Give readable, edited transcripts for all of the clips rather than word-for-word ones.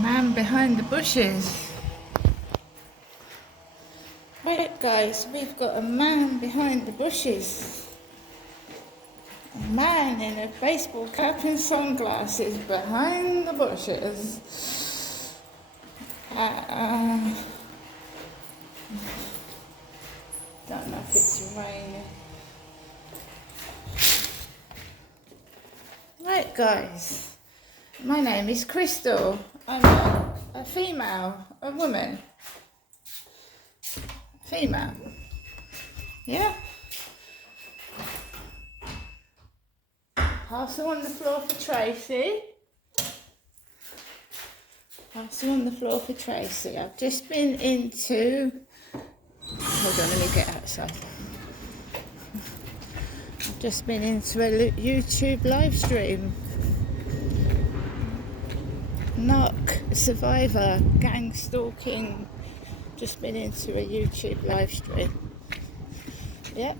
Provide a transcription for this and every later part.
Man behind the bushes. Right guys, we've got a man behind the bushes. A man in a baseball cap and sunglasses behind the bushes. Don't know if it's raining. Right guys, my name is Crystal. I'm a female, a woman. Female. Yeah? Parcel on the floor for Tracy. Parcel on the floor for Tracy. I've just been into... Hold on, let me get outside. I've just been into a YouTube live stream. Knock survivor, gang stalking. Just been into a YouTube live stream. Yep.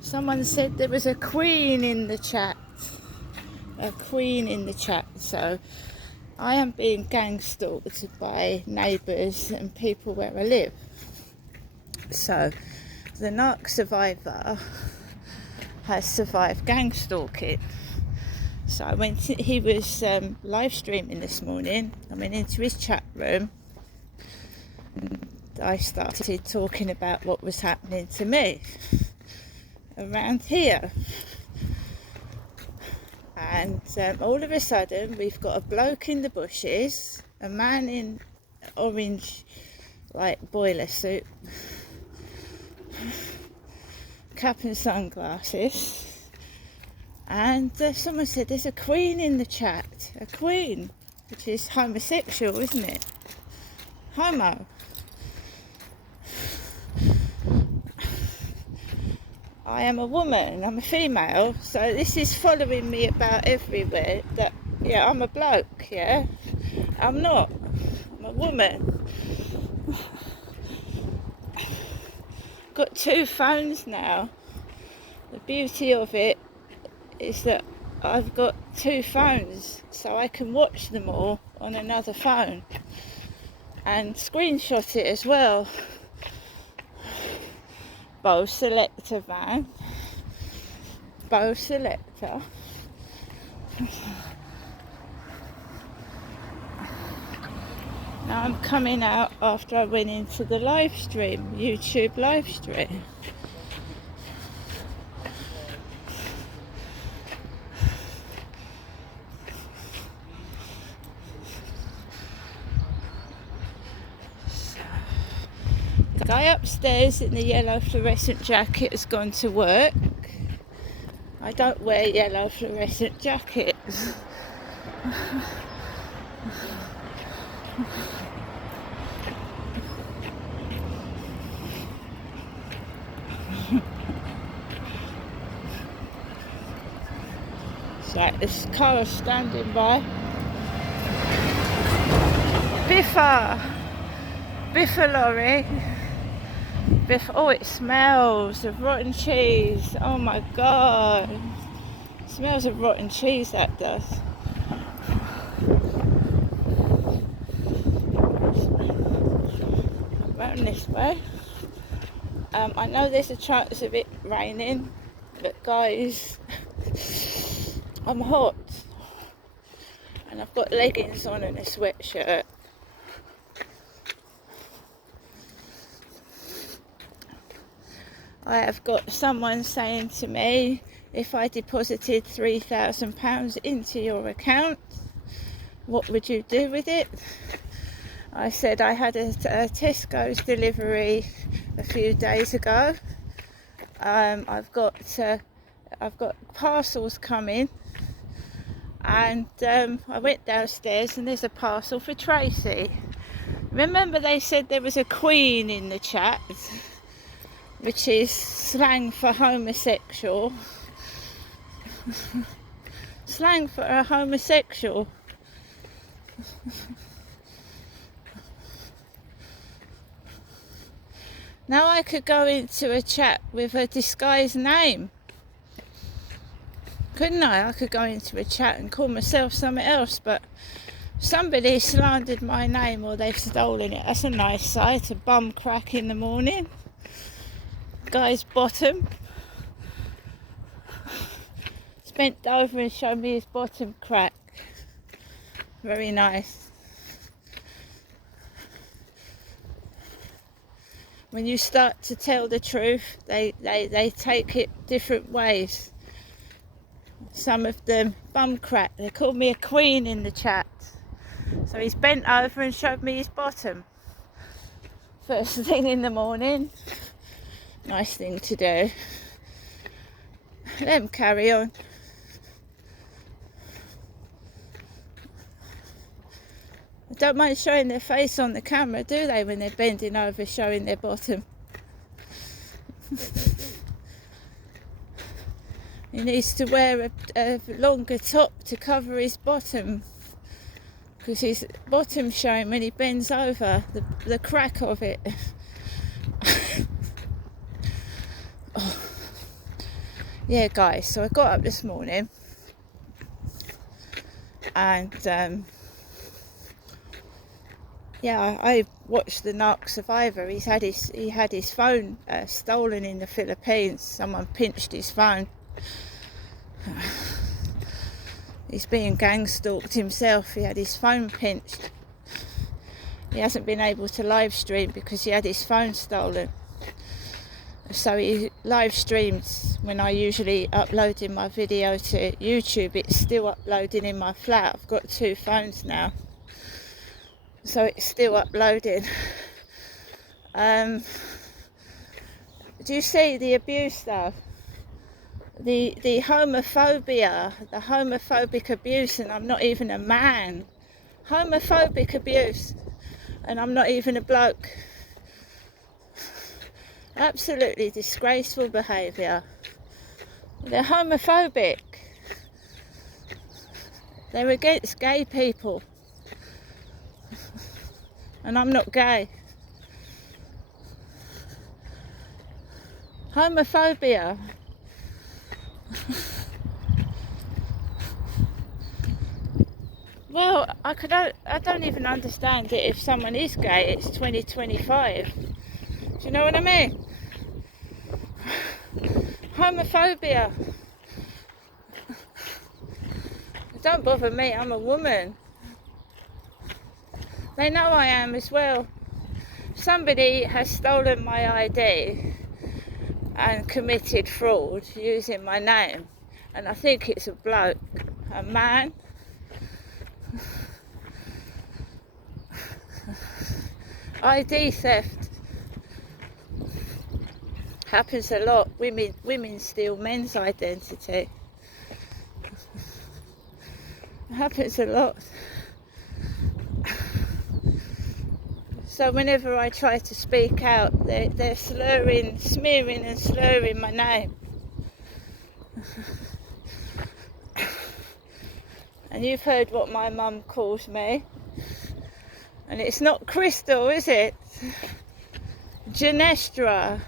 Someone said there was a queen in the chat. A queen in the chat. So I am being gang stalked by neighbours and people where I live. So the narc survivor has survived gang stalking. So he was live streaming this morning. I went into his chat room and I started talking about what was happening to me around here. And all of a sudden we've got a bloke in the bushes, a man in orange boiler suit, cap and sunglasses, and someone said there's a queen in the chat. A queen, which is homosexual, isn't it? Homo. I am a woman, I'm a female, so this is following me about everywhere, that, yeah, I'm a bloke, yeah? I'm not. I'm a woman. Got 2 phones now. The beauty of it is that I've got 2 phones, so I can watch them all on another phone and screenshot it as well. Bow selector van. Bow selector. Now I'm coming out after I went into the live stream, YouTube live stream. The guy upstairs in the yellow fluorescent jacket has gone to work. I don't wear yellow fluorescent jackets. So this car is standing by. Biffa lorry. Oh, it smells of rotten cheese. Oh my god. It smells of rotten cheese, that does. Around this way. I know there's a chance of it raining, but guys, I'm hot. And I've got leggings on and a sweatshirt. I have got someone saying to me, if I deposited £3,000 into your account, what would you do with it? I said I had a Tesco's delivery a few days ago. I've got parcels coming, and I went downstairs and there's a parcel for Tracy. Remember they said there was a queen in the chat, which is slang for homosexual. Slang for a homosexual. Now I could go into a chat with a disguised name. couldn't I? I could go into a chat and call myself something else, but somebody slandered my name or they've stolen it. That's a nice sight, a bum crack in the morning. Guy's bottom. He's bent over and showed me his bottom crack. Very nice. When you start to tell the truth, they take it different ways. Some of them bum crack. They called me a queen in the chat. So he's bent over and showed me his bottom. First thing in the morning. Nice thing to do. Let them carry on. I don't mind showing their face on the camera, do they, when they're bending over showing their bottom? He needs to wear a longer top to cover his bottom, because his bottom's showing when he bends over, the crack of it. Oh. Yeah, guys, so I got up this morning and I watched the Narc Survivor. He had his phone stolen in the Philippines. Someone pinched his phone. He's being gang stalked himself. He had his phone pinched. He hasn't been able to live stream because he had his phone stolen. So he live streams when I usually uploading my video to YouTube. It's still uploading in my flat. I've got 2 phones now, so it's still uploading. Do you see the abuse stuff? The homophobia, the homophobic abuse, and I'm not even a man. Homophobic abuse, and I'm not even a bloke. Absolutely disgraceful behaviour. They're homophobic. They're against gay people. And I'm not gay. Homophobia. Well, I don't even understand it if someone is gay. It's 2025. Do you know what I mean? Homophobia. Don't bother me, I'm a woman. They know I am as well. Somebody has stolen my ID and committed fraud using my name, and I think it's a bloke, a man. ID theft happens a lot. Women steal men's identity. It happens a lot. So whenever I try to speak out, they're smearing and slurring my name. And you've heard what my mum calls me. And it's not Crystal, is it? Genestra,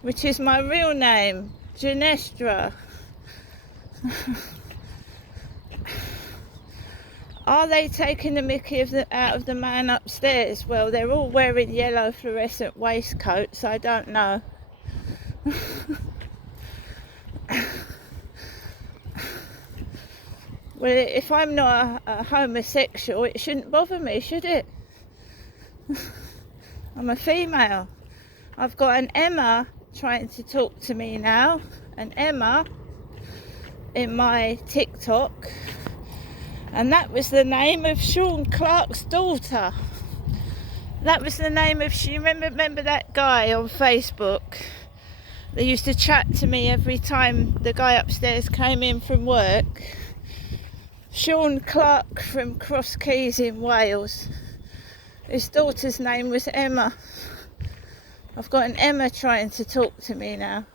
which is my real name, Genestra. Are they taking the mickey out of the man upstairs? Well, they're all wearing yellow fluorescent waistcoats, I don't know. Well, if I'm not a homosexual, it shouldn't bother me, should it? I'm a female. I've got an Emma trying to talk to me now. An Emma in my TikTok. And that was the name of Sean Clark's daughter. That was the name of... You remember that guy on Facebook? They used to chat to me every time the guy upstairs came in from work. Sean Clark from Cross Keys in Wales. His daughter's name was Emma. I've got an Emma trying to talk to me now.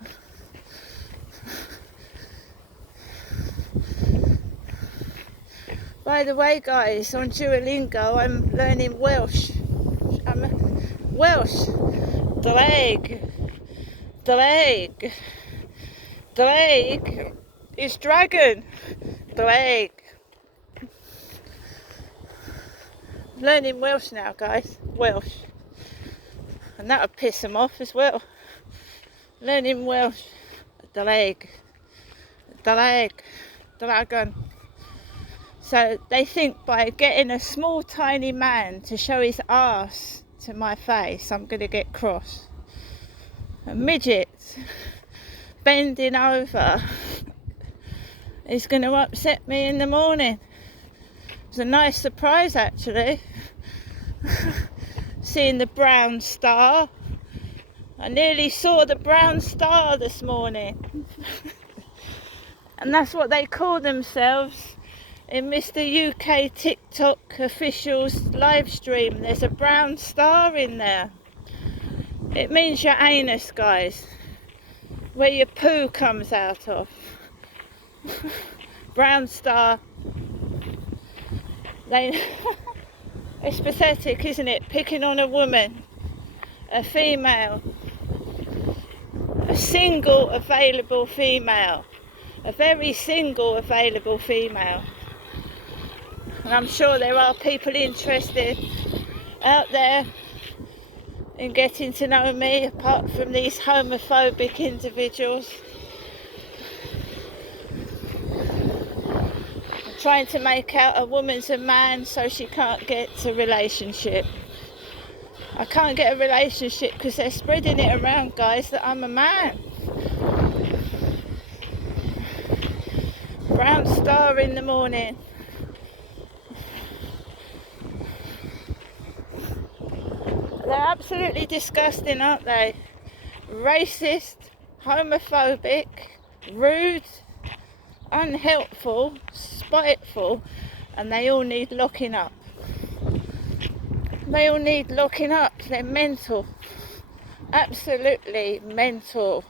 By the way, guys, on Duolingo I'm learning Welsh. Welsh. Draig. It's Dragon. Blake. Learning Welsh now, guys. Welsh. And that'll piss them off as well. Learning Welsh. Daleg. Dragon. So they think by getting a small tiny man to show his arse to my face, I'm going to get cross. A midget bending over is going to upset me in the morning. It's a nice surprise, actually. Seeing the brown star. I nearly saw the brown star this morning. And that's what they call themselves in Mr. UK TikTok official's live stream. There's a brown star in there. It means your anus, guys, where your poo comes out of. Brown star. It's pathetic, isn't it? Picking on a woman, a female, a single available female, a very single available female. And I'm sure there are people interested out there in getting to know me, apart from these homophobic individuals. Trying to make out a woman's a man so she can't get a relationship. I can't get a relationship because they're spreading it around, guys, that I'm a man. Brown star in the morning. They're absolutely disgusting, aren't they? Racist, homophobic, rude, unhelpful, spiteful, and they all need locking up. They all need locking up. They're mental. Absolutely mental.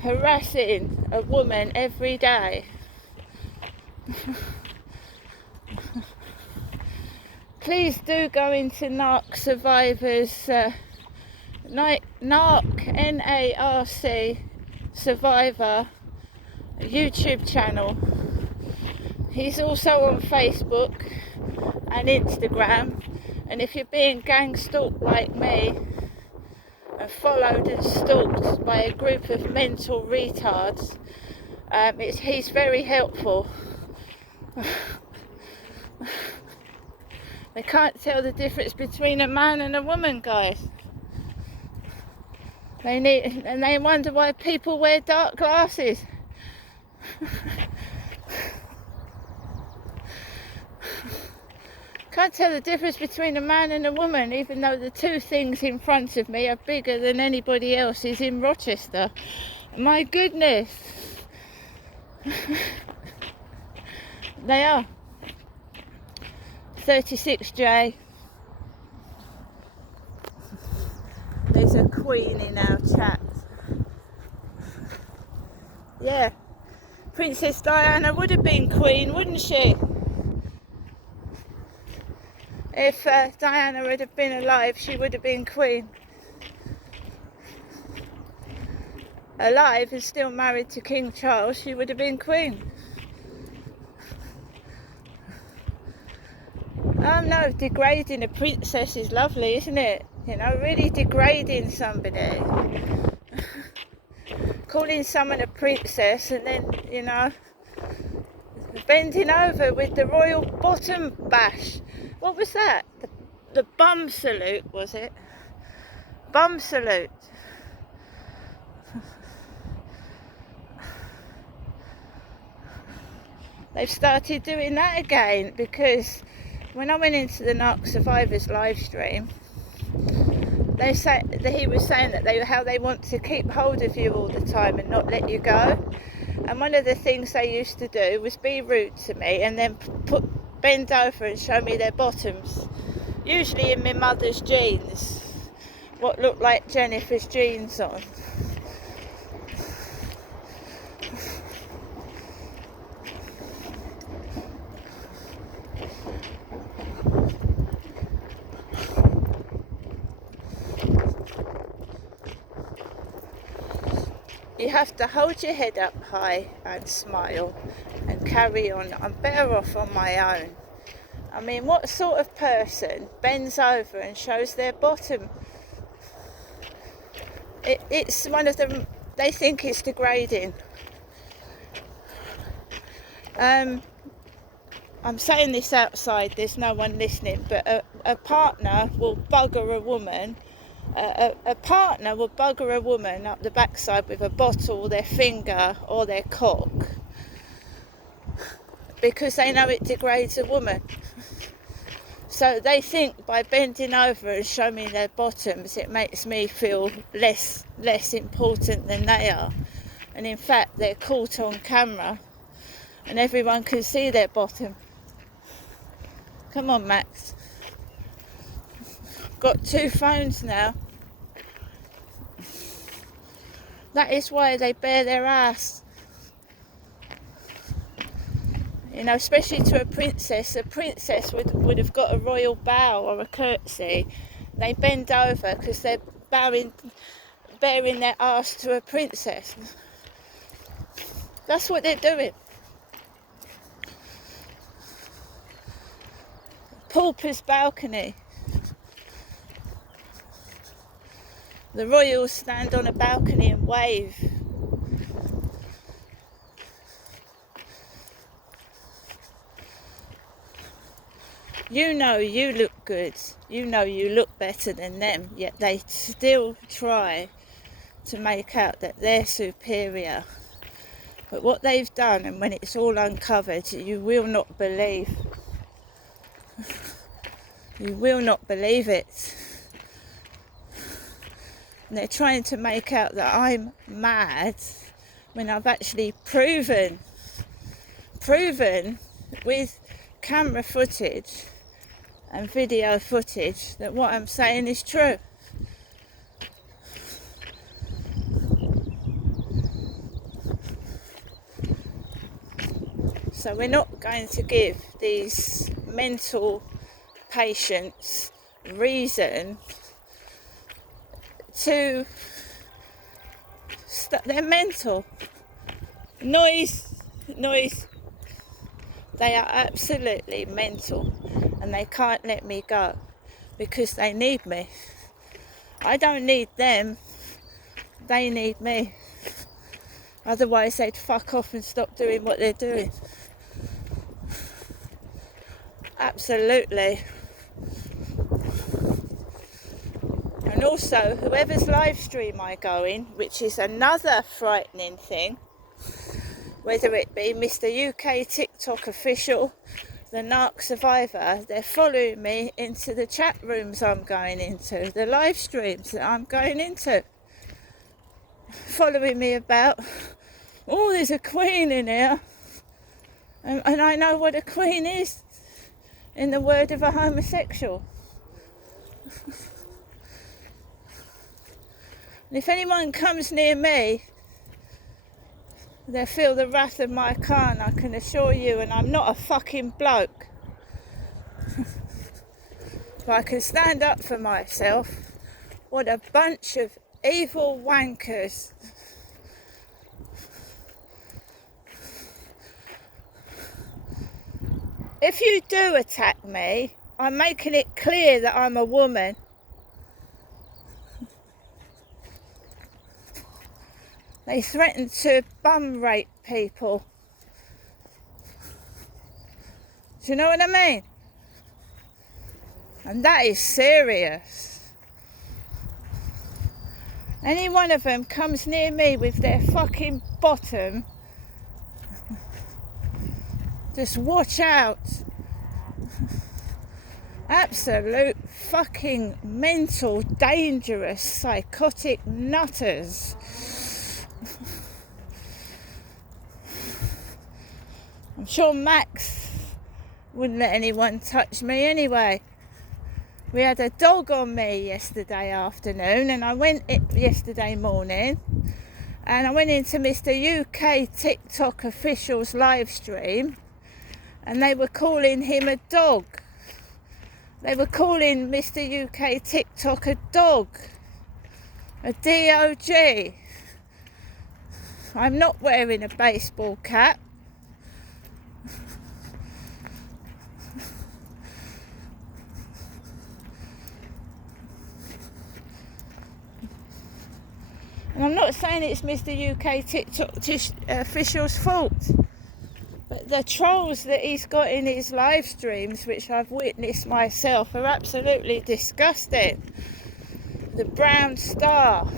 Harassing a woman every day. Please do go into NARC Survivors, NARC, N-A-R-C, Survivor YouTube channel. He's also on Facebook and Instagram, and if you're being gang stalked like me and followed and stalked by a group of mental retards, he's very helpful. They can't tell the difference between a man and a woman, guys. They wonder why people wear dark glasses. Can't tell the difference between a man and a woman, even though the two things in front of me are bigger than anybody else's in Rochester. My goodness. They are. 36J. There's a queen in our chat. Yeah. Princess Diana would have been queen, wouldn't she? If Diana would have been alive, she would have been queen. Alive and still married to King Charles, she would have been queen. Oh no, degrading a princess is lovely, isn't it? You know, really degrading somebody. Calling someone a princess and then, you know, bending over with the royal bottom bash. What was that? The bum salute, was it? Bum salute. They've started doing that again, because when I went into the NARC Survivors live stream, they say that he was saying that how they want to keep hold of you all the time and not let you go. And one of the things they used to do was be rude to me and then bend over and show me their bottoms, usually in my mother's jeans, what looked like Jennifer's jeans on. You have to hold your head up high and smile and carry on. I'm better off on my own. I mean, what sort of person bends over and shows their bottom? It's one of them, they think it's degrading. I'm saying this outside, there's no one listening, but a partner will bugger a woman. A partner will bugger a woman up the backside with a bottle, their finger or their cock, because they know it degrades a woman. So they think by bending over and showing me their bottoms, it makes me feel less important than they are. And in fact, they're caught on camera and everyone can see their bottom. Come on, Max. Got 2 phones now. That is why they bare their ass. You know, especially to a princess. A princess would have got a royal bow or a curtsy. They bend over because they're bearing their ass to a princess. That's what they're doing. Pauper's balcony. The royals stand on a balcony and wave. You know you look good. You know you look better than them, yet they still try to make out that they're superior. But what they've done, and when it's all uncovered, you will not believe. You will not believe it. And they're trying to make out that I'm mad when I've actually proven with camera footage and video footage that what I'm saying is true. So we're not going to give these mental patients reason to they're mental. Noise. They are absolutely mental and they can't let me go because they need me. I don't need them, they need me. Otherwise they'd fuck off and stop doing what they're doing. Absolutely. And also, whoever's live stream I go in, which is another frightening thing, whether it be Mr. UK TikTok official, the Narc Survivor, they're following me into the chat rooms I'm going into, the live streams that I'm going into. Following me about, oh, there's a queen in here. And I know what a queen is, in the word of a homosexual. And if anyone comes near me, they'll feel the wrath of my Khan, I can assure you, and I'm not a fucking bloke. But I can stand up for myself. What a bunch of evil wankers. If you do attack me, I'm making it clear that I'm a woman. They threaten to bum rape people. Do you know what I mean? And that is serious. Any one of them comes near me with their fucking bottom, just watch out. Absolute fucking mental, dangerous, psychotic nutters. I'm sure Max wouldn't let anyone touch me anyway. We had a dog on me yesterday afternoon, and I went yesterday morning and I went into Mr. UK TikTok official's live stream and they were calling him a dog. They were calling Mr. UK TikTok a dog, a DOG. I'm not wearing a baseball cap. And I'm not saying it's Mr. UK TikTok official's fault, but the trolls that he's got in his live streams, which I've witnessed myself, are absolutely disgusting. The brown star.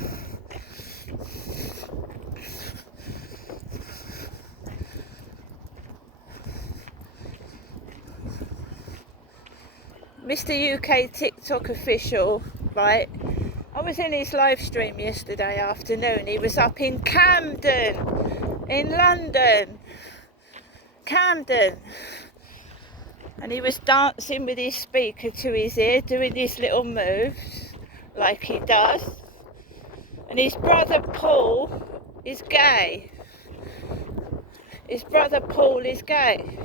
Mr. UK TikTok official, right? I was in his live stream yesterday afternoon. He was up in Camden, in London. Camden. And he was dancing with his speaker to his ear, doing these little moves, like he does. And his brother Paul is gay. His brother Paul is gay.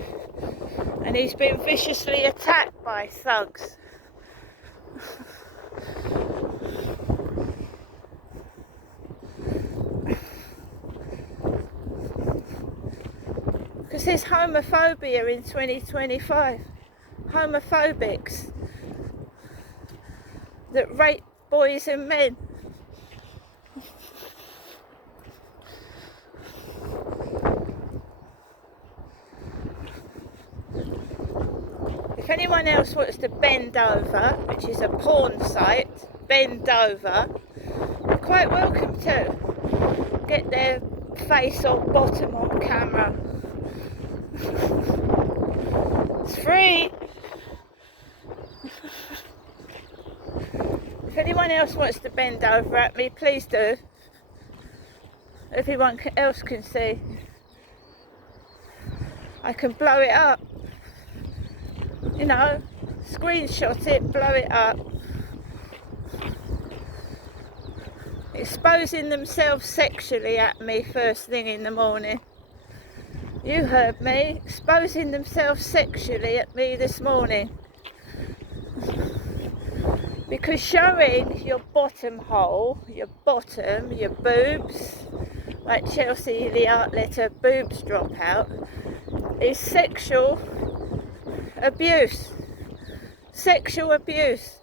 And he's been viciously attacked by thugs. Because there's homophobia in 2025. Homophobics that rape boys and men. If anyone else wants to bend over, which is a porn site, bend over, they're quite welcome to. Get their face or bottom on camera. It's free. If anyone else wants to bend over at me, please do. Everyone else can see. I can blow it up. You know, screenshot it, blow it up. Exposing themselves sexually at me first thing in the morning. You heard me. Exposing themselves sexually at me this morning. Because showing your bottom hole, your bottom, your boobs, like Chelsea Elliott let her boobs drop out, is sexual abuse. Sexual abuse.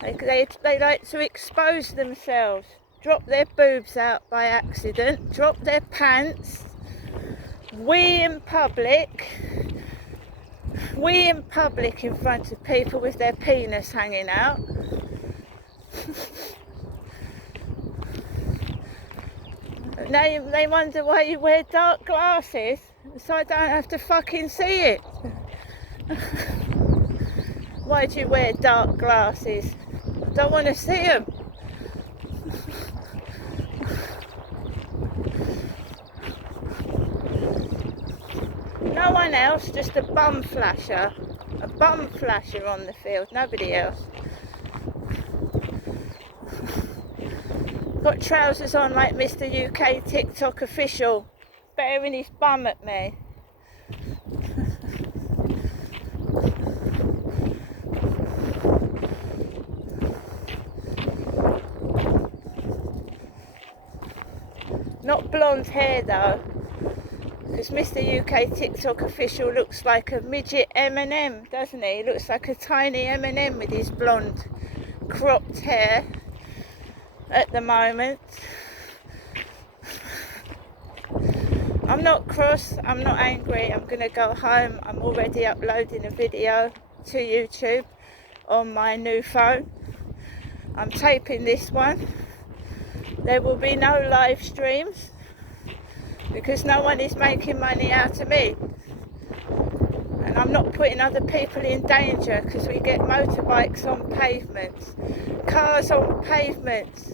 They like to expose themselves, drop their boobs out by accident, drop their pants, wee in public in front of people with their penis hanging out. They wonder why you wear dark glasses, so I don't have to fucking see it. Why do you wear dark glasses? I don't want to see them. No one else, just a bum flasher. A bum flasher on the field, nobody else. Got trousers on like Mr. UK TikTok official, bearing his bum at me. Not blonde hair though, because Mr. UK TikTok official looks like a midget M&M, doesn't he? He looks like a tiny M&M with his blonde cropped hair at the moment. I'm not cross, I'm not angry, I'm going to go home. I'm already uploading a video to YouTube on my new phone. I'm taping this one. There will be no live streams because no one is making money out of me. And I'm not putting other people in danger because we get motorbikes on pavements, cars on pavements.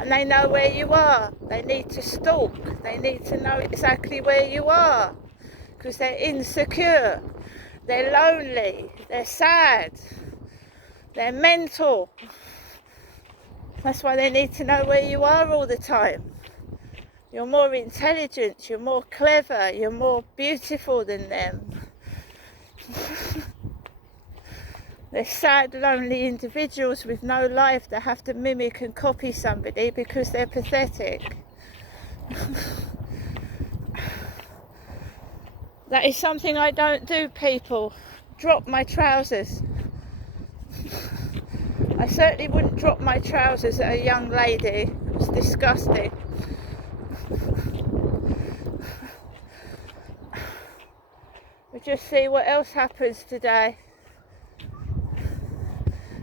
And they know where you are. They need to stalk. They need to know exactly where you are because they're insecure. They're lonely, they're sad, they're mental. That's why they need to know where you are all the time. You're more intelligent, you're more clever, you're more beautiful than them. They're sad, lonely individuals with no life that have to mimic and copy somebody because they're pathetic. That is something I don't do, people. Drop my trousers. I certainly wouldn't drop my trousers at a young lady. It's disgusting. We'll just see what else happens today.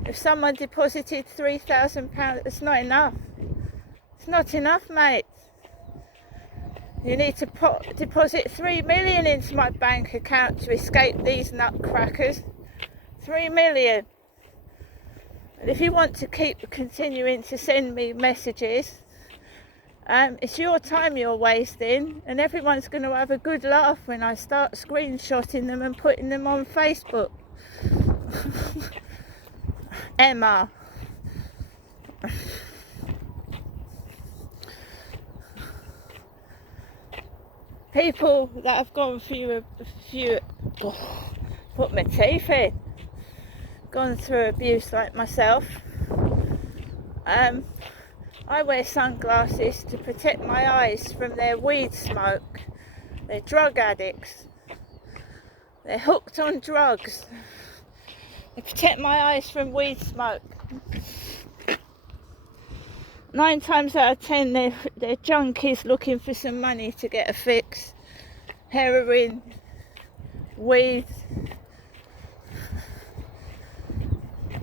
If someone deposited £3,000, it's not enough. It's not enough, mate. You need to deposit 3 million into my bank account to escape these nutcrackers. 3 million. And if you want to keep continuing to send me messages, it's your time you're wasting, and everyone's going to have a good laugh when I start screenshotting them and putting them on Facebook. Emma. People that have gone through put my teeth in, gone through abuse like myself. I wear sunglasses to protect my eyes from their weed smoke. They're drug addicts. They're hooked on drugs. They protect my eyes from weed smoke. 9 times out of 10, they're junkies looking for some money to get a fix. Heroin, weed,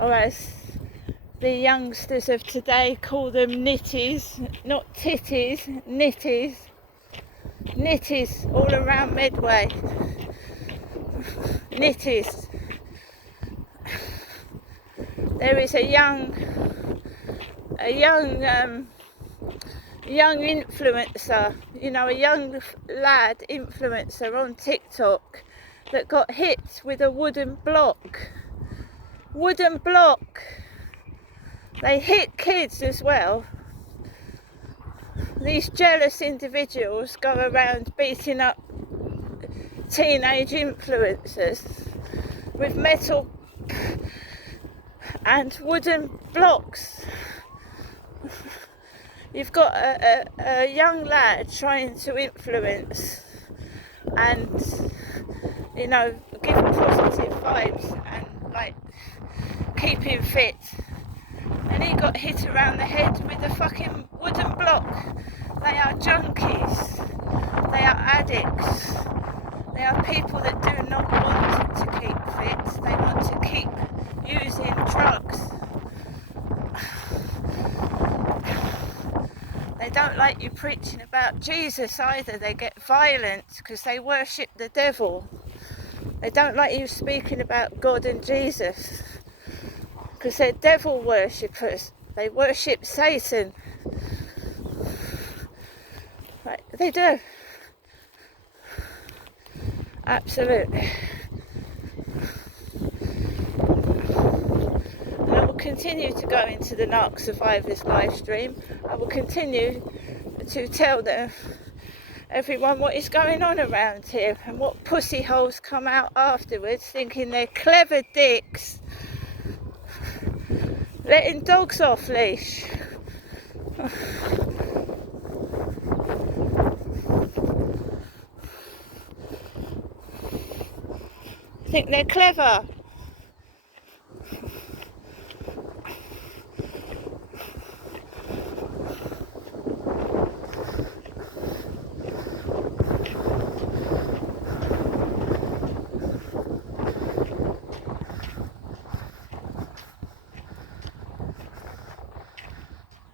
or as the youngsters of today call them, nitties, not titties, nitties. Nitties all around Medway. Nitties. There is a young influencer, a young lad influencer on TikTok that got hit with a wooden block. Wooden block. They hit kids as well. These jealous individuals go around beating up teenage influencers with metal and wooden blocks. You've got a young lad trying to influence and, give positive vibes and keep him fit. And he got hit around the head with a fucking wooden block. They are junkies. They are addicts. They are people that do not want to keep fit. They want to keep using drugs. They don't like you preaching about Jesus either. They get violent because they worship the devil. They don't like you speaking about God and Jesus because they're devil worshippers. They worship Satan. Right, they do. Absolutely. And I will continue to go into the Narc Survivors live stream. I will continue to tell everyone what is going on around here and what pussy holes come out afterwards thinking they're clever dicks letting dogs off leash. Think they're clever.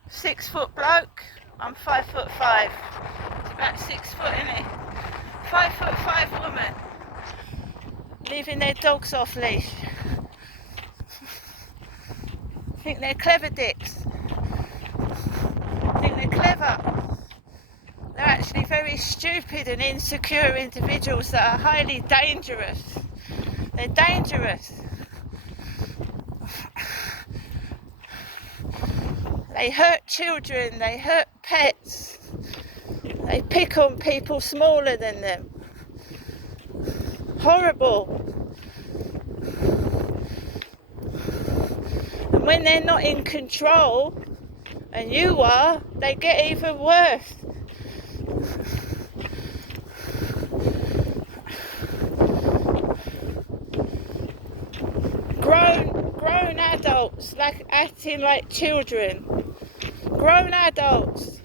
Six-foot bloke, I'm 5'5". It's about 6 foot, isn't it? 5'5" woman leaving their dogs off leash. Think they're clever dicks. Think they're clever. They're actually very stupid and insecure individuals that are highly dangerous. They're dangerous. They hurt children, they hurt pets, they pick on people smaller than them. Horrible. And when they're not in control, and you are, they get even worse. Grown adults like acting like children. Grown adults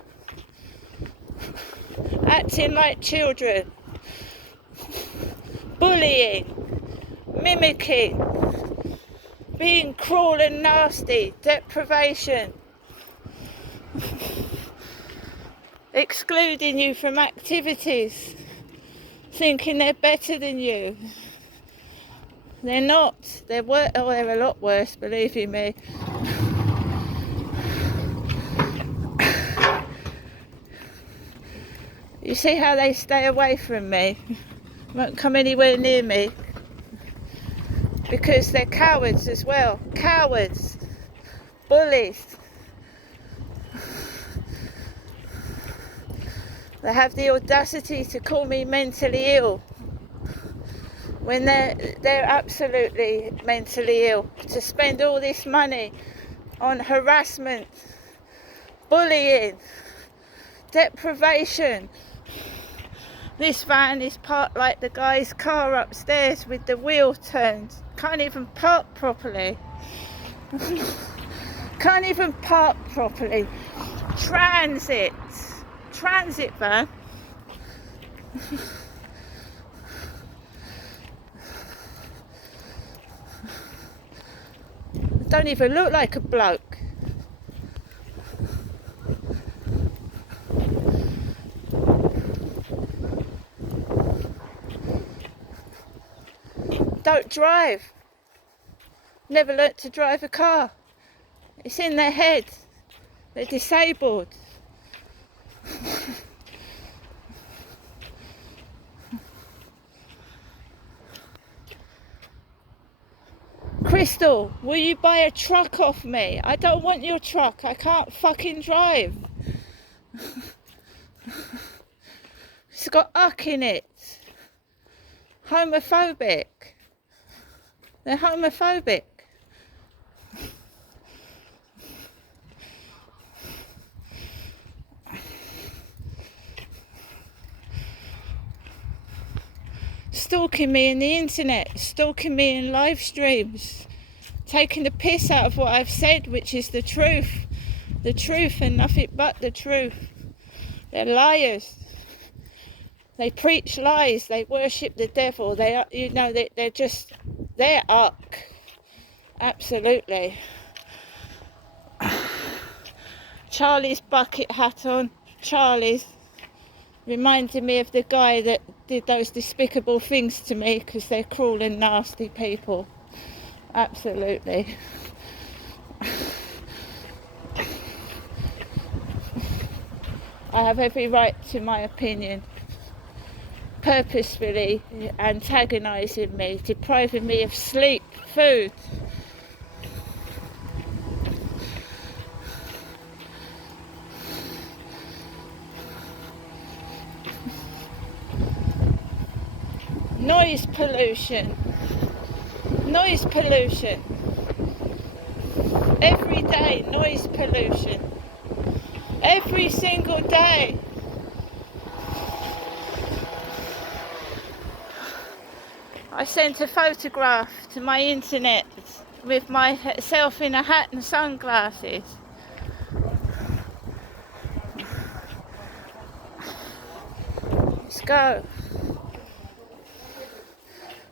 acting like children. Bullying, mimicking, being cruel and nasty, deprivation, excluding you from activities, thinking they're better than you. They're not. They're a lot worse, believe you me. You see how they stay away from me? Won't come anywhere near me. Because they're cowards as well. Cowards. Bullies. They have the audacity to call me mentally ill when they're absolutely mentally ill. To spend all this money on harassment, bullying, deprivation. This van is parked like the guy's car upstairs with the wheel turned. Can't even park properly. Can't even park properly. Transit van. Don't even look like a bloke. Don't drive. Never learnt to drive a car. It's in their head. They're disabled. Crystal, will you buy a truck off me? I don't want your truck. I can't fucking drive. It's got uck in it. Homophobic. They're homophobic. Stalking me in the internet, stalking me in live streams, taking the piss out of what I've said, which is the truth and nothing but the truth. They're liars. They preach lies. They worship the devil. They're uck. Absolutely. Charlie's bucket hat on. Charlie's reminded me of the guy that did those despicable things to me because they're cruel and nasty people. Absolutely. I have every right to my opinion. Purposefully antagonising me, depriving me of sleep, food. Noise pollution. Every day, noise pollution. Every single day. I sent a photograph to my internet with myself in a hat and sunglasses. Let's go.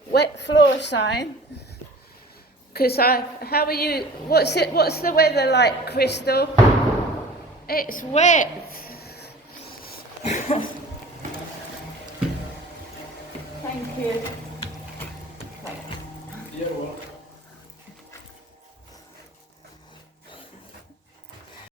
Wet floor sign. Because how are you, what's the weather like, Crystal? It's wet. Thank you. Yeah, well.